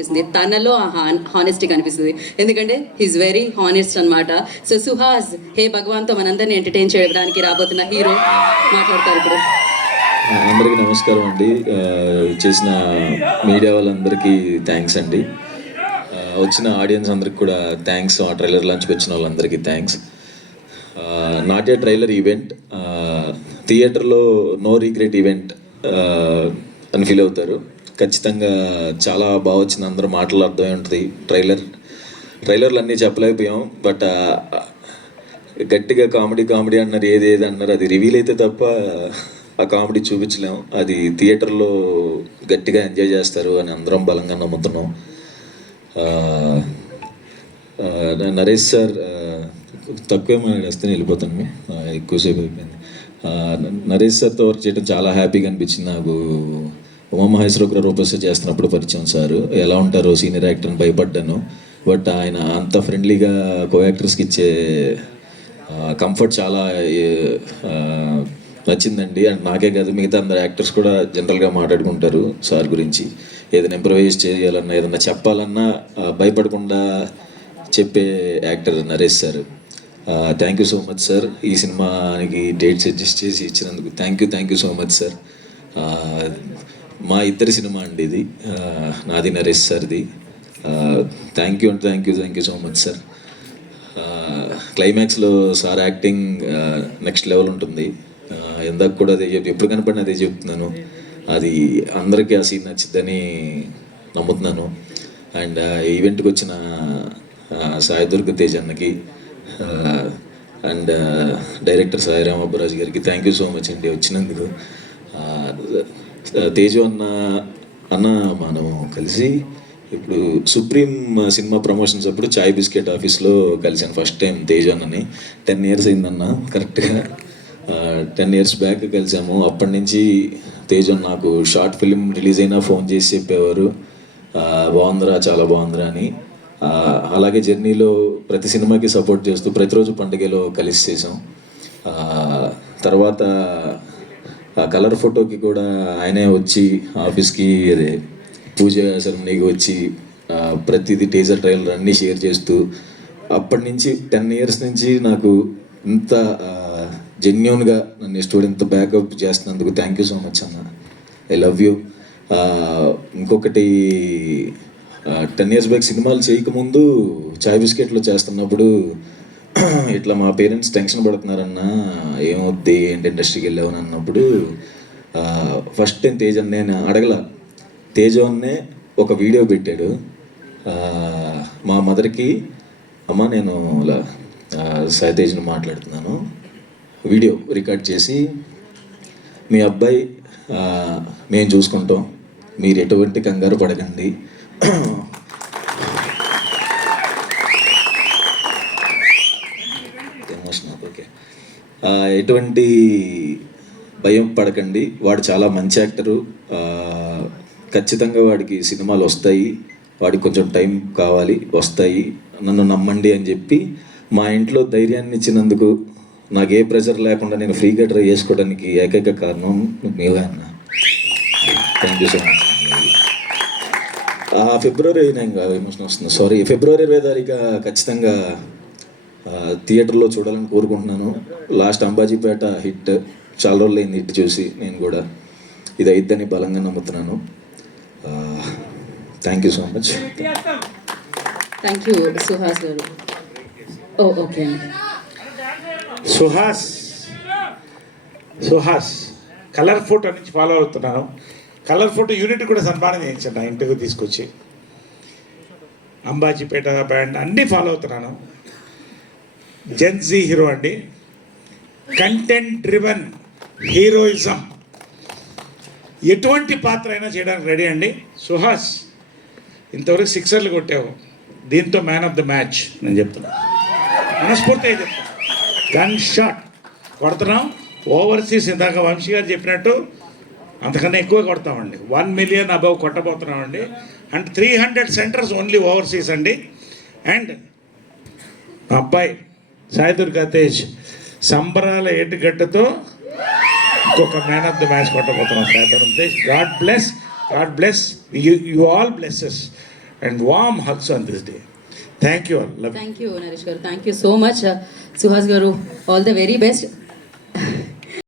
అనిపిస్తుంది, తనలో హానెస్టీ కనిపిస్తుంది, ఎందుకంటే హీస్ వెరీ హానెస్ట్ అనమాట. సో సుహాస్ హే భగవాన్తో మనందరినీ ఎంటర్టైన్ చేయడానికి రాబోతున్న హీరో మాట్లాడతారు ఇప్పుడు. అందరికీ నమస్కారం అండి. చేసిన మీడియా వాళ్ళందరికీ థ్యాంక్స్ అండి. వచ్చిన ఆడియన్స్ అందరికి కూడా థ్యాంక్స్. ఆ ట్రైలర్ లాంచ్కి వచ్చిన వాళ్ళందరికీ thanks. Not a trailer event, థియేటర్లో నో రిగ్రెట్ ఈవెంట్ అని ఫీల్ అవుతారు. ఖచ్చితంగా చాలా బాగా వచ్చింది, అందరూ మాటలు అర్థమై ఉంటుంది. ట్రైలర్లు అన్నీ చెప్పలేకపోయాం, బట్ గట్టిగా కామెడీ అన్నారు, ఏది అన్నారు, అది రివీల్ అయితే తప్ప ఆ కామెడీ చూపించలేం. అది థియేటర్లో గట్టిగా ఎంజాయ్ చేస్తారు అని అందరం బలంగా నమ్ముతున్నాం. నరేష్ సార్ తక్కువే వస్తే వెళ్ళిపోతాను, ఎక్కువసేపు అయిపోయింది. నరేష్ సార్తో వర్క్ చేయడం చాలా హ్యాపీగా అనిపించింది నాకు. ఉమామహేశ్వర రూపస్ చేస్తున్నప్పుడు పరిచయం సార్, ఎలా ఉంటారో సీనియర్ యాక్టర్ని భయపడ్డాను, బట్ ఆయన అంత ఫ్రెండ్లీగా కో యాక్టర్స్కి ఇచ్చే కంఫర్ట్ చాలా నచ్చిందండి. అండ్ నాకే కాదు, మిగతా అందరు యాక్టర్స్ కూడా జనరల్గా మాట్లాడుకుంటారు సార్ గురించి. ఏదైనా ఇంప్రవైజ్ చేయాలన్నా, ఏదైనా చెప్పాలన్నా భయపడకుండా చెప్పే actor Naresh sir. Thank you so much sir, ఈ సినిమాకి డేట్స్ అడ్జస్ట్ చేసి ఇచ్చినందుకు thank you so much sir. మా ఇద్దరి సినిమా అండి ఇది, నాది నరేష్ సార్ది. Thank you so much sir. క్లైమాక్స్లో సార్ యాక్టింగ్ నెక్స్ట్ లెవెల్ ఉంటుంది. ఇందాక కూడా అదే ఎప్పుడు కనపడిన అదే చెప్తున్నాను, అది అందరికీ ఆ సీన్ నచ్చిద్దని నమ్ముతున్నాను. అండ్ ఈవెంట్కి వచ్చిన సాయి దుర్గ తేజ్ అన్నకి అండ్ డైరెక్టర్ సాయి రామబ్బరాజు గారికి థ్యాంక్ యూ సో మచ్ అండి వచ్చినందుకు. తేజు అన్న మనము కలిసి ఇప్పుడు సుప్రీం సినిమా ప్రమోషన్స్ అప్పుడు చాయ్ బిస్కెట్ ఆఫీస్లో కలిసాను ఫస్ట్ టైం తేజు అన్నని. 10 years అయిందన్న, కరెక్ట్గా 10 years బ్యాక్ కలిసాము. అప్పటి నుంచి తేజు నాకు షార్ట్ ఫిలిం రిలీజ్ అయినా ఫోన్ చేసి చెప్పేవారు, బాగుందిరా, చాలా బాగుందిరా అని. అలాగే జర్నీలో ప్రతి సినిమాకి సపోర్ట్ చేస్తూ ప్రతిరోజు పండుగలో కలిసి చేసాం. తర్వాత కలర్ ఫోటోకి కూడా ఆయనే వచ్చి ఆఫీస్కి, అదే పూజ సెరమనీకి వచ్చి ప్రతిదీ టీజర్ ట్రైలర్ అన్నీ షేర్ చేస్తూ, అప్పటి నుంచి 10 years నుంచి నాకు ఇంత జెన్యూన్గా నన్ను ఇష్టపడి ఇంత బ్యాకప్ చేస్తున్నందుకు థ్యాంక్ యూ సో మచ్ అన్న, ఐ లవ్ యూ. ఇంకొకటి 10 years బ్యాక్ సినిమాలు చేయకముందు చాయ్ బిస్కెట్లో చేస్తున్నప్పుడు ఇట్లా మా పేరెంట్స్ టెన్షన్ పడుతున్నారన్నా, ఏమవుద్ది, ఏంటి ఇండస్ట్రీకి వెళ్ళావని అన్నప్పుడు ఫస్ట్ టైం తేజ్ అన్నే నేను అడగల, తేజు అన్నే ఒక వీడియో పెట్టాడు మా మదర్కి, అమ్మ నేను ఇలా సాయి తేజ్ని మాట్లాడుతున్నాను, వీడియో రికార్డ్ చేసి మీ అబ్బాయి మేము చూసుకుంటాం, మీరు ఎటువంటి కంగారు పడకండి, ఓకే, ఎటువంటి భయం పడకండి, వాడు చాలా మంచి యాక్టరు, ఖచ్చితంగా వాడికి సినిమాలు వస్తాయి, వాడికి కొంచెం టైం కావాలి, వస్తాయి, నన్ను నమ్మండి అని చెప్పి మా ఇంట్లో ధైర్యాన్ని ఇచ్చినందుకు, నాకు ఏ ప్రెషర్ లేకుండా నేను ఫ్రీగా ట్రై చేసుకోవడానికి ఏకైక కారణం మీవే అన్న. Thank you so much. February emotion వస్తుంది, సారీ, February 20 ఖచ్చితంగా థియేటర్లో చూడాలని కోరుకుంటున్నాను. లాస్ట్ అంబాజీపేట హిట్, చాలా రోజులు అయింది హిట్ చూసి, నేను కూడా ఇది అయిద్దని బలంగా నమ్ముతున్నాను. Thank you so much. Thank you Suhas గారు. ఓకే అండి. సుహాస్ కలర్ ఫోటో నుంచి ఫాలో అవుతున్నాను. కలర్ ఫోటో యూనిట్ కూడా సన్మానం చేయించాను నా ఇంటికి తీసుకొచ్చి. అంబాజీపేట బ్యాండ్ అన్నీ ఫాలో అవుతున్నాను. జెన్జీ హీరో అండి, కంటెంట్ డ్రివెన్ హీరోయిజం, ఎటువంటి పాత్ర అయినా చేయడానికి రెడీ అండి. సుహాస్ ఇంతవరకు 6 కొట్టావు, దీంతో మ్యాన్ ఆఫ్ ద మ్యాచ్ నేను చెప్తున్నా, మనస్ఫూర్తిగా చెప్తాను. గన్ షాట్ కొడుతున్నాం. ఓవర్సీస్ ఇందాక వంశీ గారు చెప్పినట్టు అంతకన్నా ఎక్కువ కొడతామండి. 1 million అబవ్ కొట్టబోతున్నామండి. అండ్ 300 centers ఓన్లీ ఓవర్సీస్ అండి. అండ్ మా అబ్బాయి సాయి దుర్గా తేజ్ సంబరాల ఏటుగట్టుతో ఇంకొక మ్యాన్ ఆఫ్ ద మ్యాచ్ కొట్టబోతున్నాం Sai Durga Tej. God bless you all blesses and warm hugs on this day. Thank you all. Thank you Naresh garu, thank you so much. Suhas garu, all the very best.